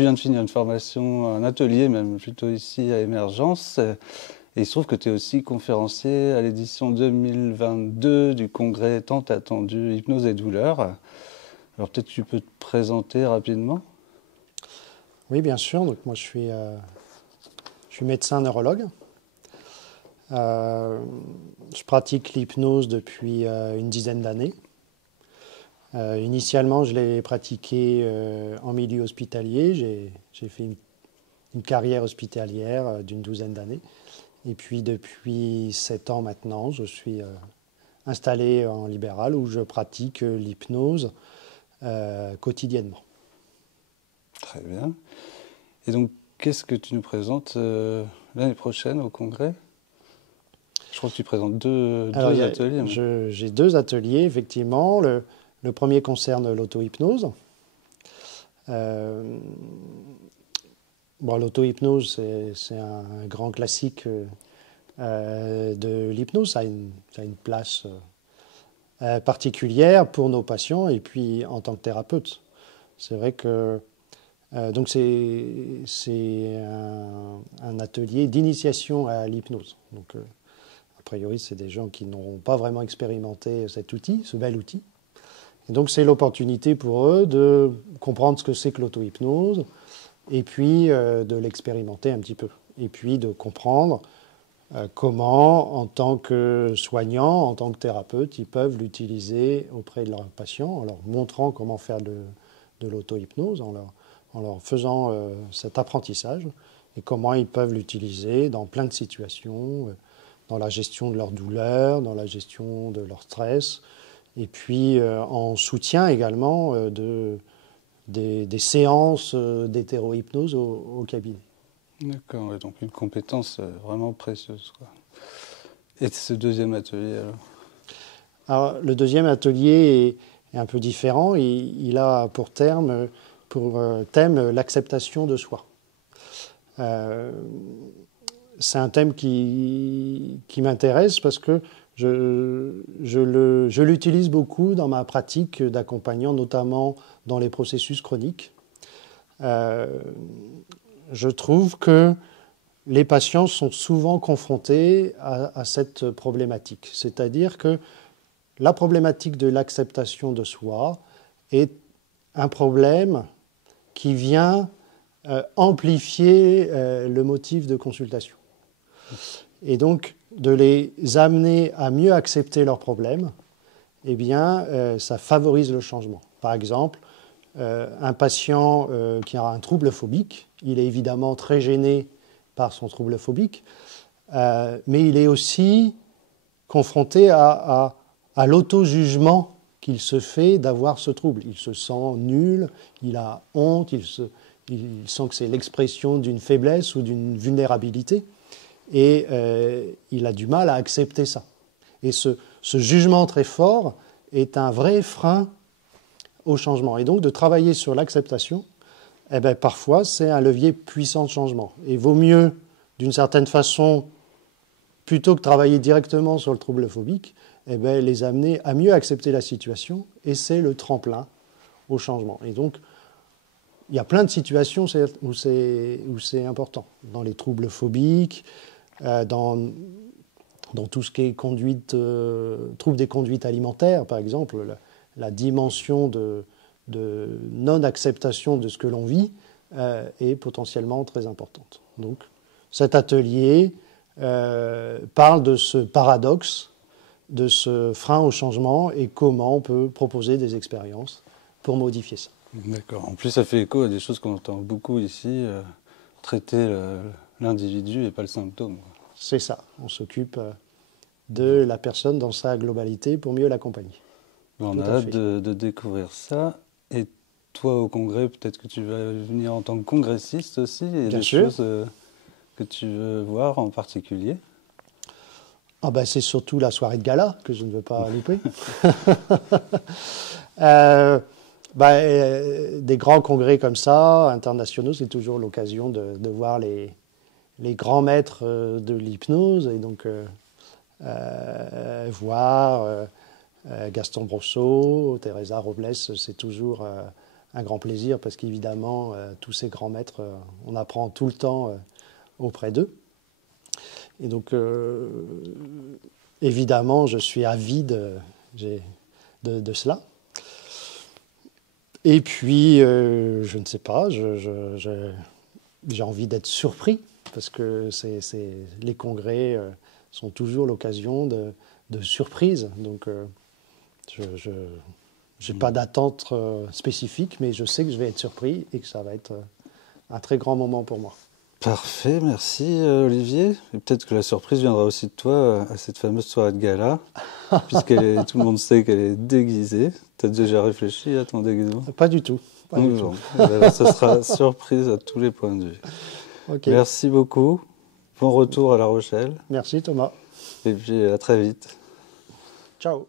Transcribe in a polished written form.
tu viens de finir une formation, un atelier même plutôt ici à Émergence. Et il se trouve que tu es aussi conférencier à l'édition 2022 du congrès tant attendu Hypnose et douleur. Alors peut-être que tu peux te présenter rapidement. Oui, bien sûr. Donc moi, je suis médecin neurologue. Je pratique l'hypnose depuis une dizaine d'années. Initialement, je l'ai pratiqué en milieu hospitalier. J'ai fait une carrière hospitalière d'une douzaine d'années. Et puis depuis 7 ans maintenant, je suis installé en libéral où je pratique l'hypnose quotidiennement. Très bien. Et donc, qu'est-ce que tu nous présentes l'année prochaine au congrès? Je crois que tu présentes deux ateliers. J'ai 2 ateliers, effectivement. Le premier concerne l'auto-hypnose. L'auto-hypnose, c'est un grand classique de l'hypnose. Ça a une place particulière pour nos patients et puis en tant que thérapeute. C'est vrai que donc c'est un atelier d'initiation à l'hypnose. Donc a priori, c'est des gens qui n'auront pas vraiment expérimenté cet outil, ce bel outil. Et donc c'est l'opportunité pour eux de comprendre ce que c'est que l'auto-hypnose et puis de l'expérimenter un petit peu. Et puis de comprendre comment, en tant que soignant, en tant que thérapeute, ils peuvent l'utiliser auprès de leurs patients en leur montrant comment faire de l'auto-hypnose, en leur faisant cet apprentissage et comment ils peuvent l'utiliser dans plein de situations, dans la gestion de leur douleur, dans la gestion de leur stress, et puis en soutien également des séances d'hétéro-hypnose au cabinet. D'accord, ouais, donc une compétence vraiment précieuse, quoi. Et ce deuxième atelier alors? Le deuxième atelier est un peu différent. Il a pour thème l'acceptation de soi. C'est un thème qui m'intéresse parce que je l'utilise beaucoup dans ma pratique d'accompagnant, notamment dans les processus chroniques. Je trouve que les patients sont souvent confrontés à cette problématique. C'est-à-dire que la problématique de l'acceptation de soi est un problème qui vient amplifier le motif de consultation. Et donc, de les amener à mieux accepter leurs problèmes, eh bien, ça favorise le changement. Par exemple, un patient qui a un trouble phobique, il est évidemment très gêné par son trouble phobique, mais il est aussi confronté à l'auto-jugement qu'il se fait d'avoir ce trouble. Il se sent nul, il a honte, il sent que c'est l'expression d'une faiblesse ou d'une vulnérabilité, et il a du mal à accepter ça. Et ce jugement très fort est un vrai frein au changement. Et donc de travailler sur l'acceptation, parfois c'est un levier puissant de changement. Et vaut mieux, d'une certaine façon, plutôt que travailler directement sur le trouble phobique, les amener à mieux accepter la situation, et c'est le tremplin au changement. Et donc, il y a plein de situations où c'est important. Dans les troubles phobiques, dans tout ce qui est troubles des conduites alimentaires, par exemple, la dimension de non-acceptation de ce que l'on vit est potentiellement très importante. Donc, cet atelier parle de ce paradoxe, de ce frein au changement et comment on peut proposer des expériences pour modifier ça. D'accord. En plus, ça fait écho à des choses qu'on entend beaucoup ici, traiter l'individu et pas le symptôme. C'est ça. On s'occupe de la personne dans sa globalité pour mieux l'accompagner. On a hâte de découvrir ça. Et toi, au congrès, peut-être que tu vas venir en tant que congressiste aussi. Il y a des choses que tu veux voir en particulier? C'est surtout la soirée de gala que je ne veux pas louper. Des grands congrès comme ça, internationaux, c'est toujours l'occasion de voir les grands maîtres de l'hypnose, et donc voir Gaston Brosseau, Teresa Robles, c'est toujours un grand plaisir parce qu'évidemment, tous ces grands maîtres, on apprend tout le temps auprès d'eux. Et donc, évidemment, je suis avide de cela. Et puis, je ne sais pas, j'ai envie d'être surpris parce que les congrès sont toujours l'occasion de surprises. Donc, je n'ai pas d'attente spécifique, mais je sais que je vais être surpris et que ça va être un très grand moment pour moi. Parfait, merci Olivier. Et peut-être que la surprise viendra aussi de toi à cette fameuse soirée de gala, puisque tout le monde sait qu'elle est déguisée. Tu as déjà réfléchi à ton déguisement? Pas du tout. Pas du tout. Ce sera surprise à tous les points de vue. Okay. Merci beaucoup. Bon retour à La Rochelle. Merci Thomas. Et puis à très vite. Ciao.